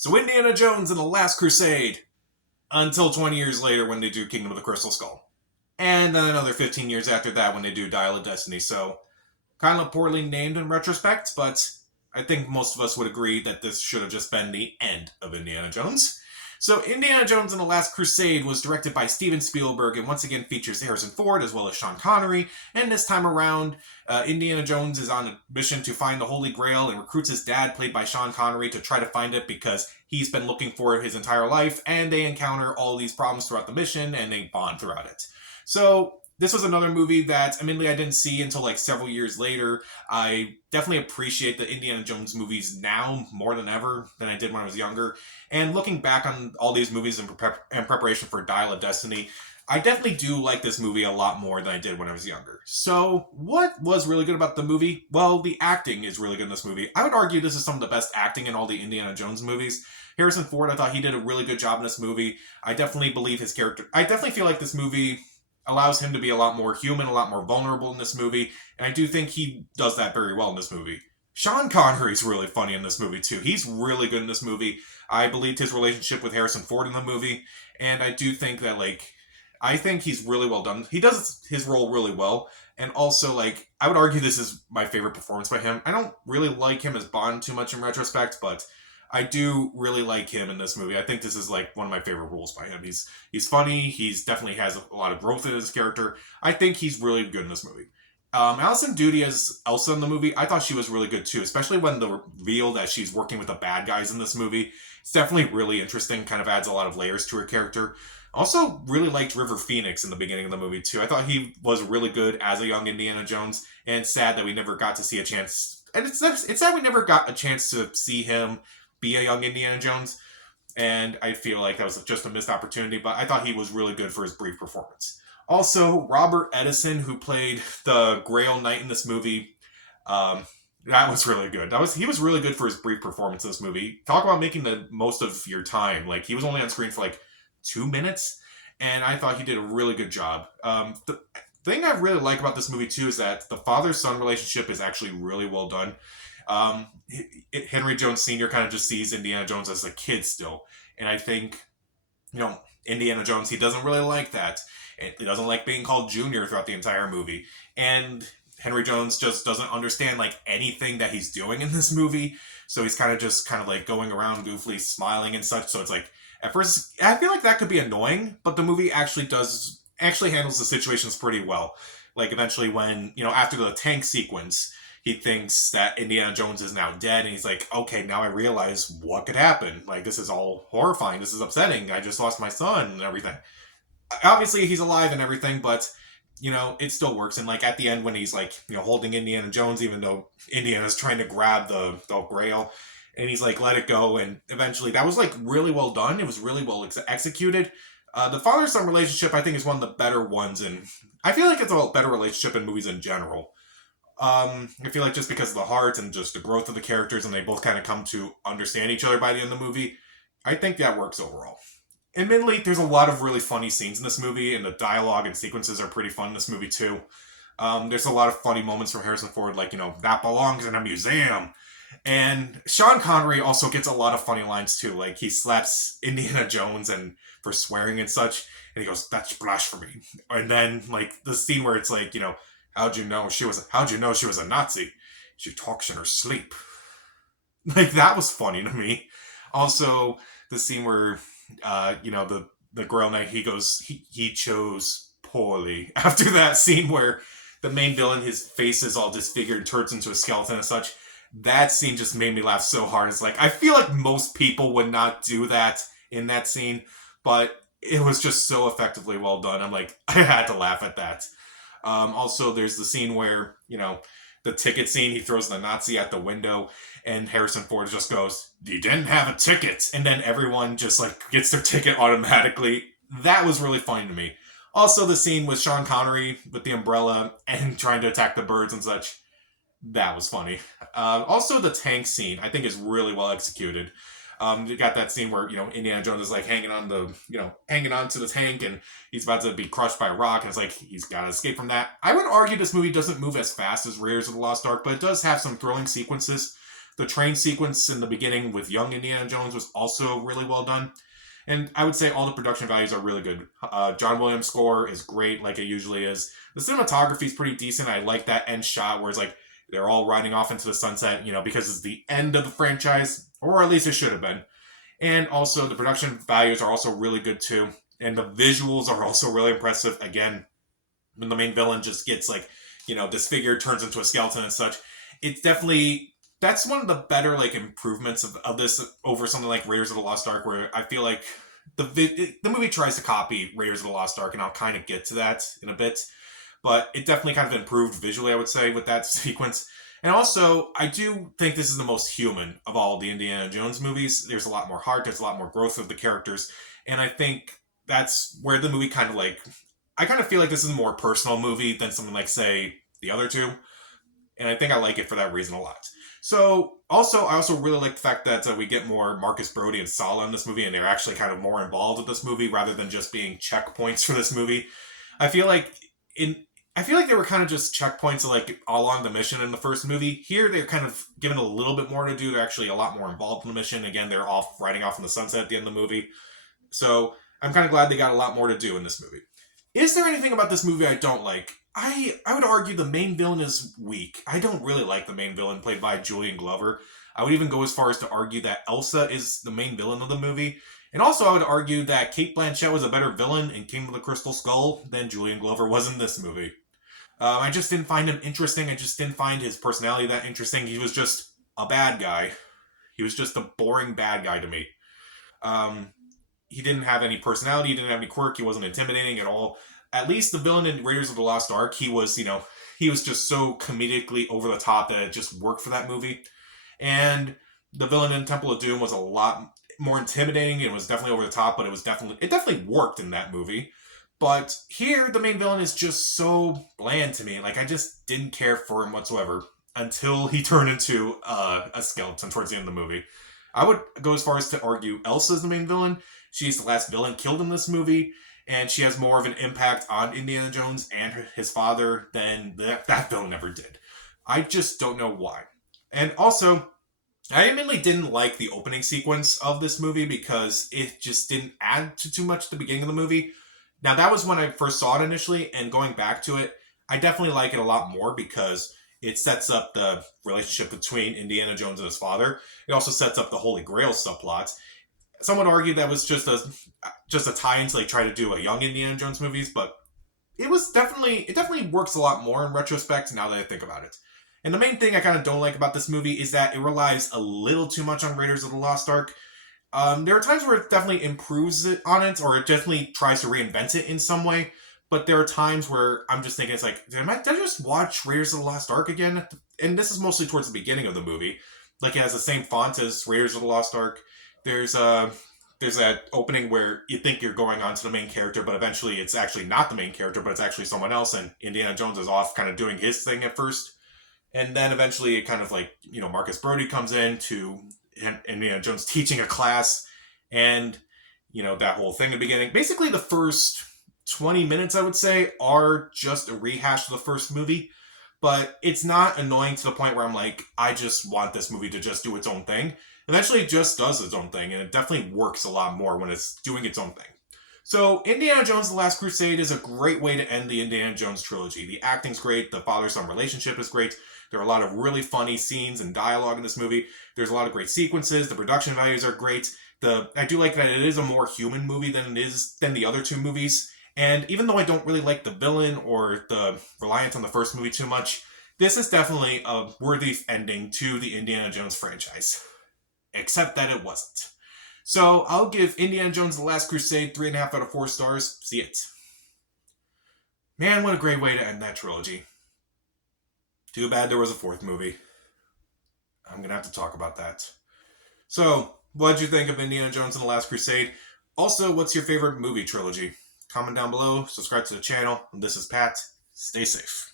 So Indiana Jones and the Last Crusade until 20 years later when they do Kingdom of the Crystal Skull. And then another 15 years after that when they do Dial of Destiny. So kind of poorly named in retrospect, but I think most of us would agree that this should have just been the end of Indiana Jones. So, Indiana Jones and the Last Crusade was directed by Steven Spielberg and once again features Harrison Ford as well as Sean Connery. And this time around, Indiana Jones is on a mission to find the Holy Grail and recruits his dad, played by Sean Connery, to try to find it because he's been looking for it his entire life. And they encounter all these problems throughout the mission and they bond throughout it. So, this was another movie that, admittedly, I didn't see until like several years later. I definitely appreciate the Indiana Jones movies now more than ever than I did when I was younger. And looking back on all these movies in preparation for Dial of Destiny, I definitely do like this movie a lot more than I did when I was younger. So, what was really good about the movie? Well, the acting is really good in this movie. I would argue this is some of the best acting in all the Indiana Jones movies. Harrison Ford, I thought he did a really good job in this movie. I definitely believe his character. I definitely feel like this movie allows him to be a lot more human, a lot more vulnerable in this movie, and I do think he does that very well in this movie. Sean Connery's really funny in this movie too. He's really good in this movie. I believed his relationship with Harrison Ford in the movie, and I do think that, I think he's really well done. He does his role really well, and also, I would argue this is my favorite performance by him. I don't really like him as Bond too much in retrospect, but I do really like him in this movie. I think this is one of my favorite roles by him. He's funny. He's definitely has a lot of growth in his character. I think he's really good in this movie. Alison Doody as Elsa in the movie, I thought she was really good too, especially when the reveal that she's working with the bad guys in this movie. It's definitely really interesting, kind of adds a lot of layers to her character. Also, really liked River Phoenix in the beginning of the movie too. I thought he was really good as a young Indiana Jones, and it's sad that we never got to see a chance. And it's sad we never got a chance to see him be a young Indiana Jones, and I feel like that was just a missed opportunity, but I thought he was really good for his brief performance. Also, Robert Edison, who played the Grail Knight in this movie, that was really good. He was really good for his brief performance in this movie. Talk about making the most of your time. He was only on screen for 2 minutes, and I thought he did a really good job. The thing I really like about this movie too is that the father-son relationship is actually really well done. Henry Jones Sr. kind of just sees Indiana Jones as a kid still. And I think, Indiana Jones, he doesn't really like that. He doesn't like being called Junior throughout the entire movie. And Henry Jones just doesn't understand anything that he's doing in this movie. So he's kind of going around goofily smiling and such. So it's at first, I feel like that could be annoying, but the movie actually handles the situations pretty well. Eventually when, after the tank sequence, he thinks that Indiana Jones is now dead, and he's like, okay, now I realize what could happen. This is all horrifying. This is upsetting. I just lost my son and everything. Obviously, he's alive and everything, but, it still works. And, at the end when he's, holding Indiana Jones, even though Indiana's trying to grab the Grail, and he's let it go, and eventually, that was, really well done. It was really well executed. The father-son relationship, I think, is one of the better ones, and I feel like it's a better relationship in movies in general. I feel like just because of the heart and just the growth of the characters, and they both kind of come to understand each other by the end of the movie, I think that works overall. Admittedly, there's a lot of really funny scenes in this movie, and the dialogue and sequences are pretty fun in this movie too. There's a lot of funny moments from Harrison Ford, that belongs in a museum. And Sean Connery also gets a lot of funny lines too. He slaps Indiana Jones and for swearing and such, and he goes, "That's blasphemy." And then, the scene where it's how'd you know she was a Nazi? She talks in her sleep. That was funny to me. Also, the scene where, the Grail Knight, he chose poorly. After that scene where the main villain, his face is all disfigured, turns into a skeleton and such, that scene just made me laugh so hard. It's I feel like most people would not do that in that scene, but it was just so effectively well done. I had to laugh at that. Also, there's the scene where, the ticket scene, he throws the Nazi at the window, and Harrison Ford just goes, "You didn't have a ticket!" And then everyone just, gets their ticket automatically. That was really funny to me. Also, the scene with Sean Connery with the umbrella and trying to attack the birds and such. That was funny. Also, the tank scene, I think, is really well executed. You got that scene where, Indiana Jones is hanging on to the tank, and he's about to be crushed by a rock, and it's he's got to escape from that. I would argue this movie doesn't move as fast as Raiders of the Lost Ark, but it does have some thrilling sequences. The train sequence in the beginning with young Indiana Jones was also really well done. And I would say all the production values are really good. John Williams' score is great, like it usually is. The cinematography is pretty decent. I like that end shot where it's like they're all riding off into the sunset, because it's the end of the franchise, or at least it should have been. And also, the production values are also really good too. And the visuals are also really impressive. Again, when the main villain just gets disfigured, turns into a skeleton and such, it's definitely that's one of the better improvements of this over something like Raiders of the Lost Ark, where I feel like the movie tries to copy Raiders of the Lost Ark, and I'll kind of get to that in a bit. But it definitely kind of improved visually, I would say, with that sequence. And also, I do think this is the most human of all the Indiana Jones movies. There's a lot more heart, there's a lot more growth of the characters, and I think that's where the movie kind of I kind of feel like this is a more personal movie than something like, say, the other two. And I think I like it for that reason a lot. So, I also really like the fact that we get more Marcus Brody and Sala in this movie, and they're actually kind of more involved with this movie rather than just being checkpoints for this movie. I feel like they were kind of just checkpoints all along the mission in the first movie. Here, they're kind of given a little bit more to do. They're actually a lot more involved in the mission. Again, they're riding off in the sunset at the end of the movie. So, I'm kind of glad they got a lot more to do in this movie. Is there anything about this movie I don't like? I would argue the main villain is weak. I don't really like the main villain played by Julian Glover. I would even go as far as to argue that Elsa is the main villain of the movie. And also I would argue that Cate Blanchett was a better villain in Kingdom of the Crystal Skull than Julian Glover was in this movie. I just didn't find him interesting. I just didn't find his personality that interesting. He was just a bad guy. He was just a boring bad guy to me. He didn't have any personality. He didn't have any quirk. He wasn't intimidating at all. At least the villain in Raiders of the Lost Ark, he was just so comedically over the top that it just worked for that movie. And the villain in Temple of Doom was a lot more intimidating. It was definitely over the top, but it definitely worked in that movie. But here, the main villain is just so bland to me. I just didn't care for him whatsoever until he turned into a skeleton towards the end of the movie. I would go as far as to argue Elsa's the main villain. She's the last villain killed in this movie, and she has more of an impact on Indiana Jones and his father than that villain ever did. I just don't know why. And also, I admittedly didn't like the opening sequence of this movie because it just didn't add to too much at the beginning of the movie. Now, that was when I first saw it initially, and going back to it, I definitely like it a lot more because it sets up the relationship between Indiana Jones and his father. It also sets up the Holy Grail subplot. Some would argue that was just a tie-in to try to do a young Indiana Jones movies, but it definitely works a lot more in retrospect now that I think about it. And the main thing I kind of don't like about this movie is that it relies a little too much on Raiders of the Lost Ark. There are times where it definitely improves on it, or it definitely tries to reinvent it in some way. But there are times where I'm just thinking, it's did I just watch Raiders of the Lost Ark again? And this is mostly towards the beginning of the movie. It has the same font as Raiders of the Lost Ark. There's that opening where you think you're going on to the main character, but eventually it's actually not the main character, but it's actually someone else, and Indiana Jones is off kind of doing his thing at first. And then eventually it kind of Marcus Brody comes in to Indiana Jones teaching a class, and, that whole thing in the beginning. Basically the first 20 minutes, I would say, are just a rehash of the first movie, but it's not annoying to the point where I'm I just want this movie to just do its own thing. Eventually it just does its own thing, and it definitely works a lot more when it's doing its own thing. So, Indiana Jones The Last Crusade is a great way to end the Indiana Jones trilogy. The acting's great, the father-son relationship is great, there are a lot of really funny scenes and dialogue in this movie, there's a lot of great sequences, the production values are great, I do like that it is a more human movie than the other two movies, and even though I don't really like the villain or the reliance on the first movie too much, this is definitely a worthy ending to the Indiana Jones franchise. Except that it wasn't. So I'll give Indiana Jones The Last Crusade 3.5 out of 4 stars. See it. Man, what a great way to end that trilogy. Too bad there was a fourth movie. I'm going to have to talk about that. So, what did you think of Indiana Jones and The Last Crusade? Also, what's your favorite movie trilogy? Comment down below, subscribe to the channel. This is Pat. Stay safe.